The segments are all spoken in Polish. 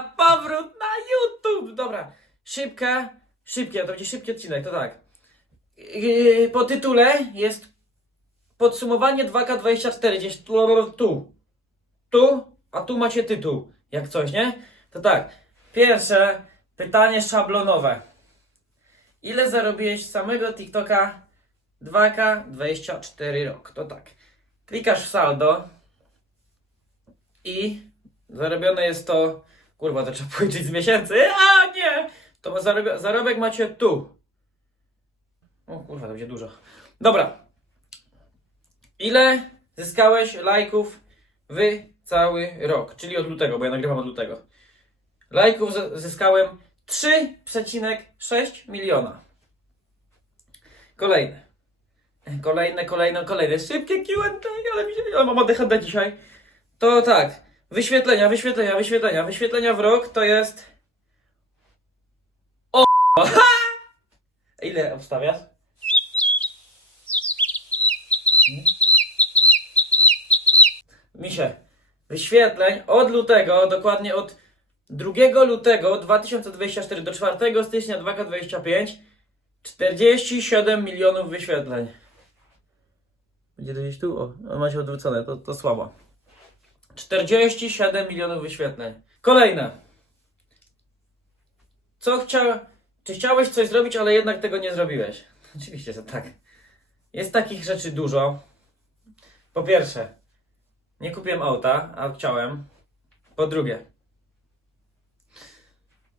Powrót na YouTube! Dobra, szybka, szybkie, to będzie szybki odcinek, to tak. Yy, po tytule jest podsumowanie 2K24, gdzieś tu, tu, tu, a tu macie tytuł, jak coś, nie? To tak, pierwsze pytanie szablonowe. Ile zarobiłeś z samego TikToka 2K24 rok? To tak. Klikasz w saldo i zarobione jest to. Kurwa, to trzeba policzyć z miesięcy. A nie! To ma zarobia, zarobek macie tu. O kurwa, to będzie dużo. Dobra. Ile zyskałeś lajków w cały rok? Czyli od lutego, bo ja nagrywam od lutego. Lajków zyskałem 3,6 miliona. Kolejne. Kolejne, kolejne, kolejne. Szybkie Q&A, ale mi się, mam ADHD dzisiaj. To tak. Wyświetlenia, wyświetlenia, wyświetlenia. Wyświetlenia w rok to jest... O! Ile obstawiasz? Hmm? Misie, wyświetleń od lutego, dokładnie od 2 lutego 2024 do 4 stycznia 2025 47 milionów wyświetleń. Będzie to gdzieś tu? O, ma się odwrócone, to, to słabo. 47 milionów wyświetleń. Kolejne. Co chciał... Czy chciałeś coś zrobić, ale jednak tego nie zrobiłeś? Oczywiście, że tak. Jest takich rzeczy dużo. Po pierwsze, nie kupiłem auta, a chciałem. Po drugie,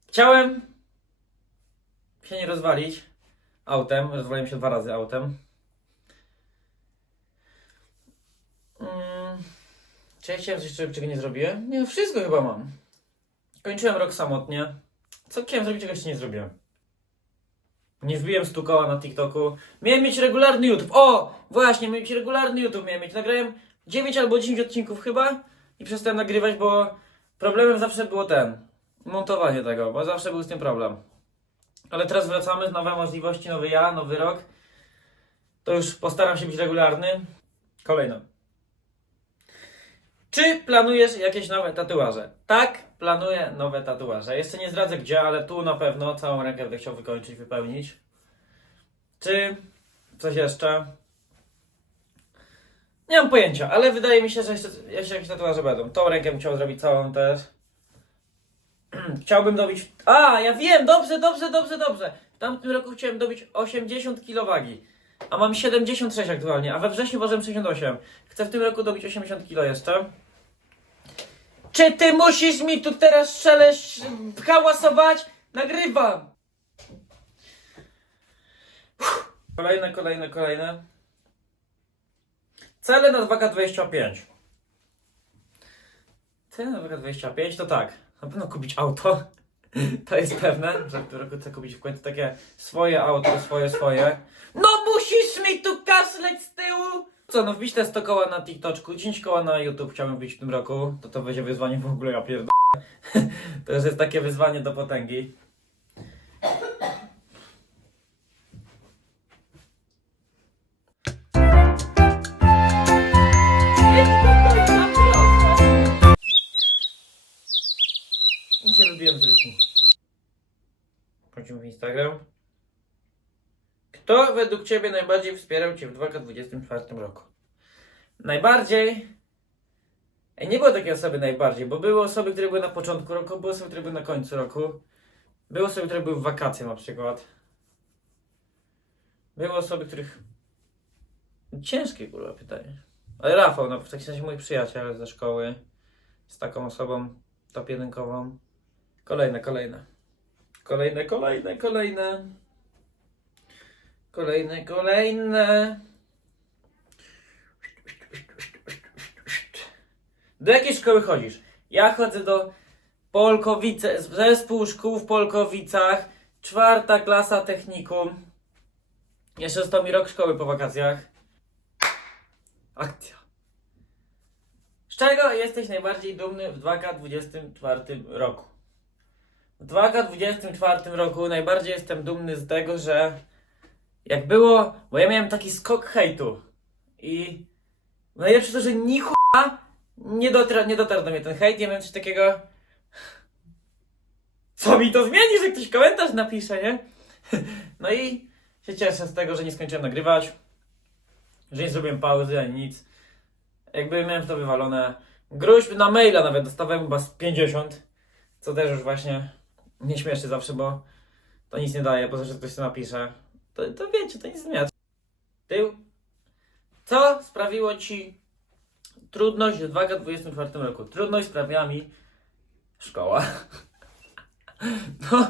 chciałem się nie rozwalić autem. Rozwaliłem się dwa razy autem. Czy ja chciałem coś, czego czego nie zrobiłem? Nie, wszystko chyba mam. Kończyłem rok samotnie. Co chciałem zrobić, czego jeszcze nie zrobiłem? Nie wbiłem stu koła na TikToku. Miałem mieć regularny YouTube. O! Właśnie, miałem mieć regularny YouTube. Miałem mieć. Nagrałem 9 albo 10 odcinków chyba i przestałem nagrywać, bo problemem zawsze było ten. Montowanie tego, bo zawsze był z tym problem. Ale teraz wracamy, nowe możliwości, nowy ja, nowy rok. To już postaram się być regularny. Kolejne. Czy planujesz jakieś nowe tatuaże? Tak, planuję nowe tatuaże. Jeszcze nie zdradzę gdzie, ale tu na pewno całą rękę będę chciał wykończyć, wypełnić. Czy coś jeszcze? Nie mam pojęcia, ale wydaje mi się, że jeszcze, jeszcze jakieś tatuaże będą. Tą rękę bym chciał zrobić całą też. Chciałbym dobić. A, ja wiem, dobrze, dobrze, dobrze, dobrze. W tamtym roku chciałem dobić 80 kg wagi. A mam 76 aktualnie, a we wrześniu ważyłem 68. Chcę w tym roku dobić 80 kg jeszcze. Czy ty musisz mi tu teraz szeleść, hałasować? Nagrywam! Kolejne, kolejne, kolejne. Cele na 2K25. Cele na 2K25 to tak. Na pewno kupić auto. To jest pewne, że w tym roku chcę kupić w końcu takie swoje auto, swoje, swoje. No musisz mi tu kaszleć z tyłu! Co, no wbić te 100 koła na TikToczku, 10 koła na YouTube chciałbym wbić w tym roku. To to będzie wyzwanie w ogóle, ja pierdolę. To już jest takie wyzwanie do potęgi. I się wybiłem z rytmu. W Instagram. Kto według Ciebie najbardziej wspierał Cię w 2024 roku? Najbardziej... Ej, nie było takiej osoby najbardziej, bo były osoby, które były na początku roku, były osoby, które były na końcu roku. Były osoby, które były w wakacje na przykład. Były osoby, których... Ciężkie kurwa pytanie. Ale Rafał, no w takim sensie mój przyjaciel ze szkoły, z taką osobą top jedynkową. Kolejne, kolejne. Kolejne, kolejne, kolejne. Kolejne, kolejne. Do jakiej szkoły chodzisz? Ja chodzę do Polkowice, zespół szkół w Polkowicach, czwarta klasa technikum. Jeszcze został mi rok szkoły po wakacjach. Akcja. Z czego jesteś najbardziej dumny w 2024 roku? W 2024 roku najbardziej jestem dumny z tego, że jak było, bo ja miałem taki skok hejtu i najlepsze to, że ni chuja nie nie dotarł do mnie ten hejt, ja miałem coś takiego co mi to zmieni, że ktoś komentarz napisze, nie? No i się cieszę z tego, że nie skończyłem nagrywać, że nie zrobiłem pauzy ani nic. Jakby miałem to wywalone. Gruźb na maila nawet dostawałem chyba z 50, co też już właśnie mnie śmieszy zawsze, bo to nic nie daje, tym, że ktoś to napisze. To, to wiecie, to nic nie zmienia. Tył. Co sprawiło ci trudność w 2024 roku? Trudność sprawiła mi szkoła. No,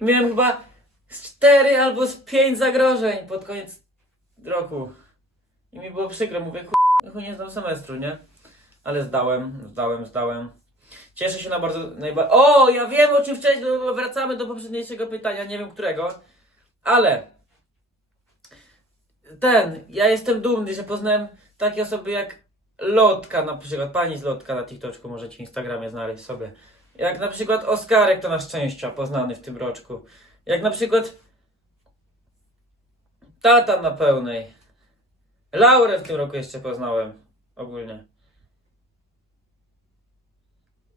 miałem chyba z 4 albo z 5 zagrożeń pod koniec roku. I mi było przykro, mówię, ku... nie znam semestru, nie? Ale zdałem, zdałem, zdałem. Cieszę się na bardzo, najba... O, ja wiem o czym wcześniej, no, wracamy do poprzedniejszego pytania, nie wiem którego. Ale ten, ja jestem dumny, że poznałem takie osoby jak Lotka na przykład, pani z Lotka na TikToku, możecie Instagramie znaleźć sobie. Jak na przykład Oskarek to nasz szczęścia, poznany w tym roczku. Jak na przykład tata na pełnej. Laurę w tym roku jeszcze poznałem ogólnie.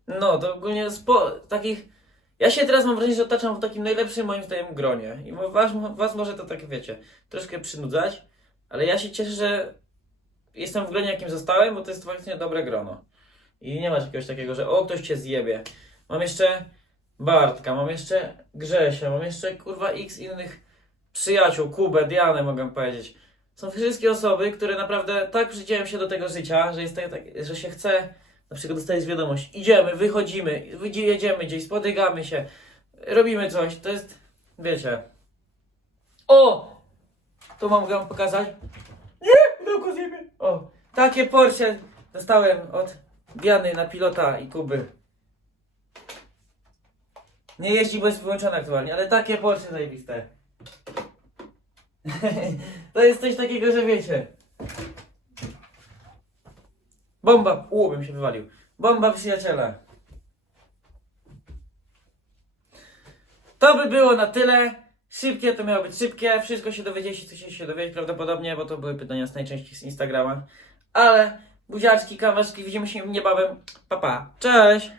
No, to ogólnie spo, takich. Ja się teraz mam wrażenie, że otaczam w takim najlepszym moim zdaniem gronie. I was, was może to tak, wiecie, troszkę przynudzać, ale ja się cieszę, że jestem w gronie, jakim zostałem, bo to jest faktycznie dobre grono. I nie ma czegoś takiego, że o, ktoś cię zjebie. Mam jeszcze Bartka, mam jeszcze Grzesia, mam jeszcze kurwa x innych przyjaciół, Kubę, Dianę mogę powiedzieć. Są wszystkie osoby, które naprawdę tak przydziałem się do tego życia, że jest tak, tak, że się chce, na przykład dostajesz wiadomość, idziemy, wychodzimy, jedziemy gdzieś, spotykamy się, robimy coś, to jest, wiecie. O! To mam wam pokazać. Nie, go zjebie. O, takie Porsche dostałem od Diany na pilota i Kuby. Nie jeździ, bo jest wyłączone aktualnie, ale takie Porsche zajebiste. to jest coś takiego, że wiecie. Bomba! U, bym się wywalił. Bomba przyjaciela. To by było na tyle. Szybkie to miało być szybkie. Wszystko się dowiedzieliście, co się dowiedzieć prawdopodobnie, bo to były pytania z najczęściej z Instagrama. Ale buziaczki, kawaszki, widzimy się niebawem. Pa, pa. Cześć!